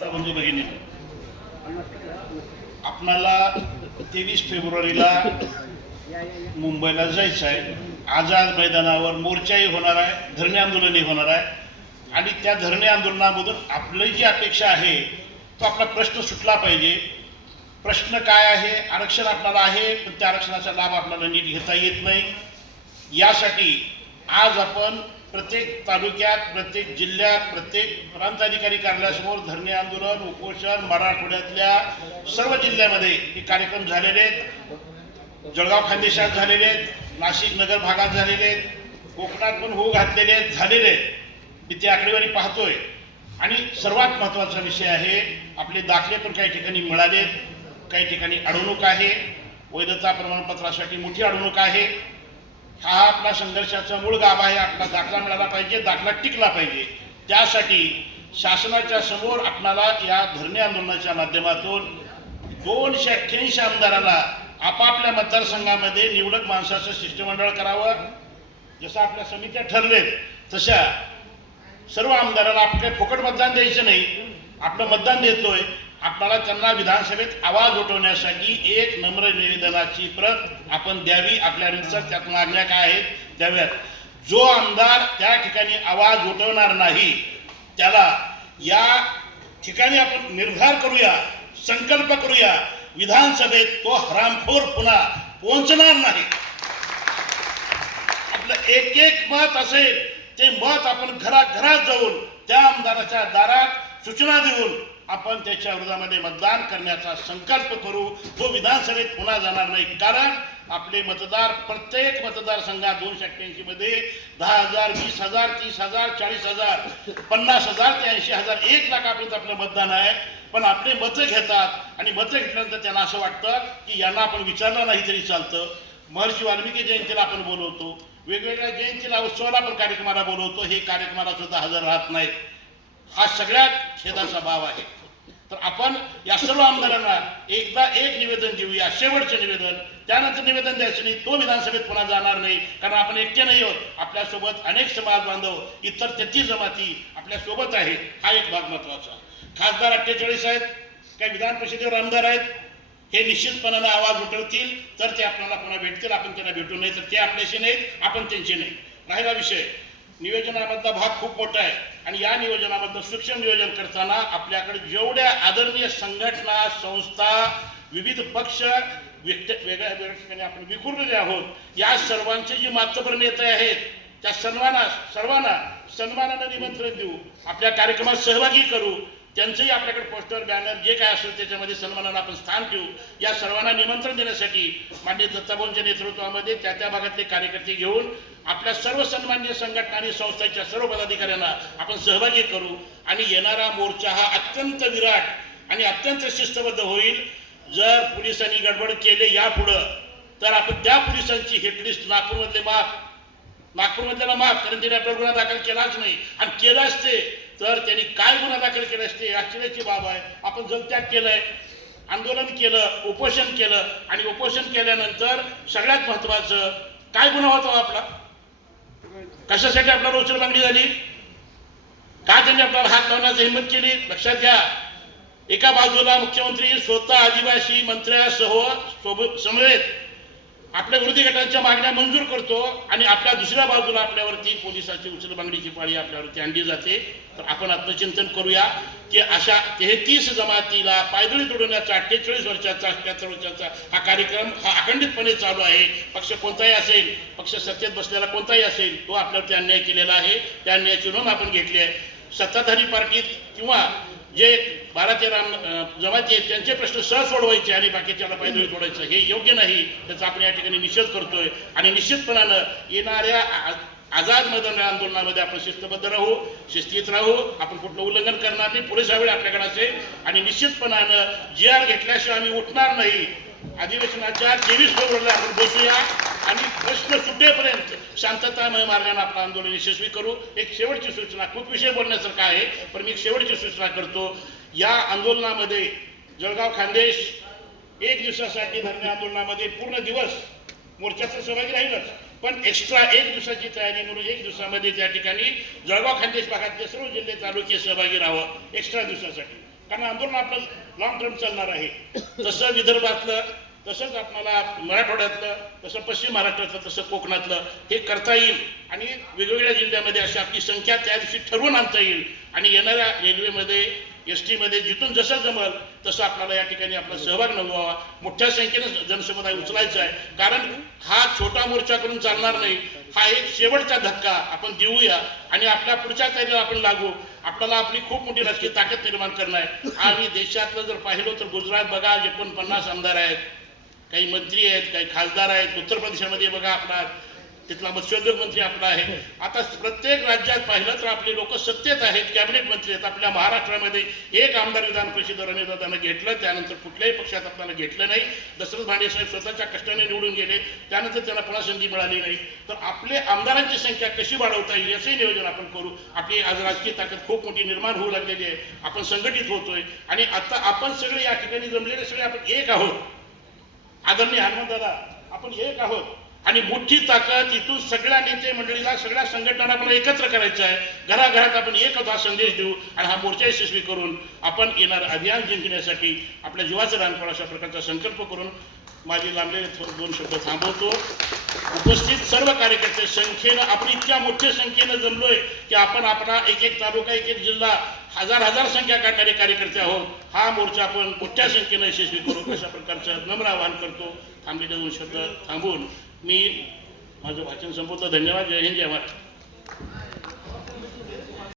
बंधू भगिनी, आपणाला 23 फेब्रुवारीला मुंबईला जायचं आहे. आझाद मैदानावर मोर्चाही होणार आहे, धरणे आंदोलनही होणार आहे आणि त्या धरणे आंदोलनामधून आपली जी अपेक्षा आहे तो आपला प्रश्न सुटला पाहिजे. प्रश्न काय आहे? आरक्षण आपल्याला आहे, पण त्या आरक्षणाचा लाभ आपल्याला नीट घेता येत नाही. यासाठी आज आपण प्रत्येक तालुक्यात, प्रत्येक जिल्ह्यात, प्रत्येक प्रांताधिकारी कार्यालयासमोर धरणे आंदोलन, उपोषण, मराठवाड्यातल्या सर्व जिल्ह्यामध्ये हे कार्यक्रम झालेले आहेत. जळगाव खानदेशात झालेले आहेत, नाशिक नगर भागात झालेले आहेत, कोकणात पण होऊ घातलेले आहेत, झालेले आहेत. मी ती आकडेवारी पाहतोय आणि सर्वात महत्त्वाचा विषय आहे, आपले दाखले पण काही ठिकाणी मिळालेत, काही ठिकाणी अडवणूक आहे, वैधता प्रमाणपत्रासाठी मोठी अडवणूक आहे. हा आपला संघर्षाचा मूळ गाभा आहे. आपला दाखला मिळाला पाहिजे, दाखला टिकला पाहिजे. त्यासाठी शासनाच्या समोर आपणाला या धरणे आंदोलनाच्या माध्यमातून 288 आमदाराला आपापल्या मतदारसंघामध्ये निवडक माणसाचं शिष्टमंडळ करावं. जसं आपल्या समित्या ठरलेत तशा सर्व आमदाराला आपले फुकट मतदान द्यायचं नाही. आपलं मतदान देतोय, आपल्याला त्यांना विधानसभेत आवाज उठवण्यासाठी एक नम्र निवेदनाची प्रत आपण द्यावी. आपल्या रीतसर त्यात मागण्या काय आहेत द्याव्यात. जो आमदार त्या ठिकाणी आवाज उठवणार नाही त्याला या ठिकाणी आपण निर्धार करूया, संकल्प करूया, विधानसभेत तो हरामखोर पुन्हा पोहोचणार नाही. आपलं एक एक मत असेल ते मत आपण घराघरात जाऊन त्या आमदाराच्या दारात सूचना देऊन आपण त्याच्या विरोधामध्ये मतदान करण्याचा संकल्प करू. तो विधानसभेत पुन्हा जाणार नाही. कारण आपले मतदार प्रत्येक मतदारसंघात 288 मध्ये 10,000, 20,000, 30,000, 40,000, 50,000 ते 80,000, 1 लाखापर्यंत आपलं मतदान आहे. पण आपले मतं घेतात आणि मतं घेतल्यानंतर त्यांना असं वाटतं की यांना आपण विचारलं नाही तरी चालतं. महर्षी वाल्मिकी जयंतीला आपण बोलवतो, वेगवेगळ्या जयंतीला उत्सवाला पण कार्यक्रमाला बोलवतो, हे कार्यक्रमाला सुद्धा हजर राहत नाहीत. हा सगळ्यात खेदाचा बाब आहे. तर आपण या सर्व आमदारांना एकदा एक निवेदन देऊया, शेवटचं निवेदन. त्यानंतर निवेदन द्यायचं नाही, तो विधानसभेत पुन्हा जाणार नाही. कारण आपण एकटे नाही आहोत, आपल्यासोबत अनेक समाज बांधव, इतर 33 जमाती आपल्यासोबत आहे. हा एक भाग महत्वाचा. खासदार 48 आहेत, काही विधान परिषदेवर आमदार आहेत. हे निश्चितपणाने आवाज उठवतील तर ते आपल्याला पुन्हा भेटतील. आपण त्यांना भेटू नाही तर ते आपल्याशी नाहीत, आपण त्यांचे नाही. राहिला विषय नियोजनामधला भाग खूप मोठा आहे आणि या नियोजनामधलं सूक्ष्म नियोजन करताना आपल्याकडे जेवढ्या आदरणीय संघटना, संस्था, विविध पक्ष वेगळ्या ठिकाणी आपण विखुरलेले आहोत, या सर्वांचे जी मातबर नेते आहेत त्या सर्वांना सन्मानानं निमंत्रण देऊ, आपल्या कार्यक्रमात सहभागी करू. त्यांचंही आपल्याकडे पोस्टर, बॅनर जे काय असेल त्याच्यामध्ये सन्मानानं आपण स्थान ठेवू. या सर्वांना निमंत्रण देण्यासाठी माननीय दत्ताभाऊंच्या नेतृत्वामध्ये त्या त्या भागातले कार्यकर्ते घेऊन आपल्या सर्व सन्मान्य संघटना आणि संस्थांच्या सर्व पदाधिकाऱ्यांना आपण सहभागी करू आणि येणारा मोर्चा हा अत्यंत विराट आणि अत्यंत शिस्तबद्ध होईल. जर पोलिसांनी गडबड केले यापुढं तर आपण त्या पोलिसांची हिटलिस्ट नागपूरमधल्याला माफ, कारण त्यांनी आपला गुन्हा दाखल केलाच नाही. आणि केला असते तर त्यांनी काय गुन्हा दाखल केला असते आश्चर्याची बाब आहे. आपण जलत्याग केलंय, आंदोलन केलं, उपोषण केलं आणि उपोषण केल्यानंतर सगळ्यात महत्वाचं काय गुन्हा होता आपला? कशासाठी आपल्याला उचल मागणी झाली? का त्यांनी आपल्याला हात लावण्याची हिंमत केली? लक्षात घ्या, एका बाजूला मुख्यमंत्री स्वतः आदिवासी मंत्र्यासह समवेत आपल्या विरोधी गटांच्या मागण्या मंजूर करतो आणि आपल्या दुसऱ्या बाजूला आपल्यावरती पोलिसांची उचलबांगडीची पाळी आपल्यावरती आणली जाते. तर आपण आत्मचिंतन करूया की अशा 33 जमातीला पायदळी तोडण्याचा 48 वर्षाचा 78 वर्षाचा हा कार्यक्रम हा अखंडितपणे चालू आहे. पक्ष कोणताही असेल, पक्ष सत्तेत बसलेला कोणताही असेल, तो आपल्यावरती अन्याय केलेला आहे. त्या अन्यायाची नोंद आपण घेतली आहे. सत्ताधारी पार्टीत किंवा जे 12-13 जमाती आहेत त्यांचे प्रश्न सहज सोडवायचे आणि बाकीच्याला पायदळी तोडायचं हे योग्य नाही. त्याचा आपण या ठिकाणी निषेध करतोय आणि निश्चितपणानं येणाऱ्या आझाद मैदान आंदोलनामध्ये आपण शिस्तबद्ध राहू, शिस्तीत राहू. आपण कुठलं उल्लंघन करणार नाही. पुरेसा वेळ आपल्याकडे असेल आणि निश्चितपणानं GR घेतल्याशिवाय आम्ही उठणार नाही. अधिवेशनाच्या 23 फेब्रुवारीला आपण बसूया आणि प्रश्न सुटेपर्यंत शांततामय मार्गाने आपलं आंदोलन यशस्वी करू. एक शेवटची सूचना, खूप विषय बोलण्यासारखा आहे पण मी एक शेवटची सूचना करतो. या आंदोलनामध्ये जळगाव खानदेश 1 दिवसासाठी धरणे आंदोलनामध्ये पूर्ण दिवस मोर्चाचा सहभागी राहीलच, पण एक्स्ट्रा 1 दिवसाची तयारी म्हणून 1 दिवसामध्ये त्या ठिकाणी जळगाव खानदेश भागातले सर्व जिल्हे तालुके सहभागी राहावं एक्स्ट्रा दिवसासाठी. कारण आंदोलन आपलं लॉंग टर्म चालणार आहे. तसं विदर्भातलं, तसंच आपल्याला मराठवाड्यातलं, तसं पश्चिम महाराष्ट्रातलं, तसं कोकणातलं हे करता येईल आणि वेगवेगळ्या जिल्ह्यामध्ये अशी आपली संख्या त्या दिवशी ठरवून आणता येईल आणि येणाऱ्या रेल्वेमध्ये एस टीमध्ये जिथून जसं जमल तसं आपल्याला या ठिकाणी आपला सहभाग नोंदवावा. मोठ्या संख्येनं जनसमुदाय उचलायचा आहे, कारण हा छोटा मोर्चा करून चालणार नाही. हा एक शेवटचा धक्का आपण देऊया आणि आपल्या पुढच्या तयारीला आपण लागू. आपल्याला आपली खूप मोठी राजकीय ताकद निर्माण करणार आहे. आणि देशातलं जर पाहिलं तर गुजरात बघा 49 आमदार आहेत, काही मंत्री आहेत, काही खासदार आहेत. उत्तर प्रदेशामध्ये बघा आपला तिथला मत्स्योद्योग मंत्री आपला आहे. आता प्रत्येक राज्यात पाहिलं तर आपले लोक सत्तेत आहेत, कॅबिनेट मंत्री आहेत. आपल्या महाराष्ट्रामध्ये एक आमदार विधान परिषदेवर त्यांना घेतलं, त्यानंतर कुठल्याही पक्षात आपल्याला घेतलं नाही. दशरथ भांडेसाहेब स्वतःच्या कष्टाने निवडून गेले, त्यानंतर त्यांना पुन्हा संधी मिळाली नाही. तर आपले आमदारांची संख्या कशी वाढवता येईल याचंही नियोजन आपण करू. आपली आज राजकीय ताकद खूप मोठी निर्माण होऊ लागलेली आहे. आपण संघटित होतोय आणि आता आपण सगळे या ठिकाणी जमलेले सगळे आपण एक आहोत. आदरणीय हनुमंतदादा, आपण एक आहोत आणि मोठी ताकद इथून सगळ्या नेते मंडळीला, सगळ्या संघटनांना आपण एकत्र करायचं आहे. घराघरात आपण एक हा संदेश देऊ आणि हा मोर्चा यशस्वी करून आपण येणार अभियान जिंकण्यासाठी आपल्या जीवाचं रान पडू अशा प्रकारचा संकल्प करून माझे लांबलेले 2 शब्द थांबवतो. उपस्थित सर्व कार्यकर्ते संख्येनं आपण इतक्या मोठ्या संख्येनं जमलोय की आपण आपला एक तालुका, एक जिल्हा, हजार संख्या काढणारे कार्यकर्ते आहोत. हा मोर्चा आपण मोठ्या संख्येनं यशस्वी करू अशा प्रकारचं नम्र आवाहन करतो. थांबलेले 2 शब्द थांबून मी माझं भाषण संपवतो. धन्यवाद. जय हिंद, जय महाराष्ट्र.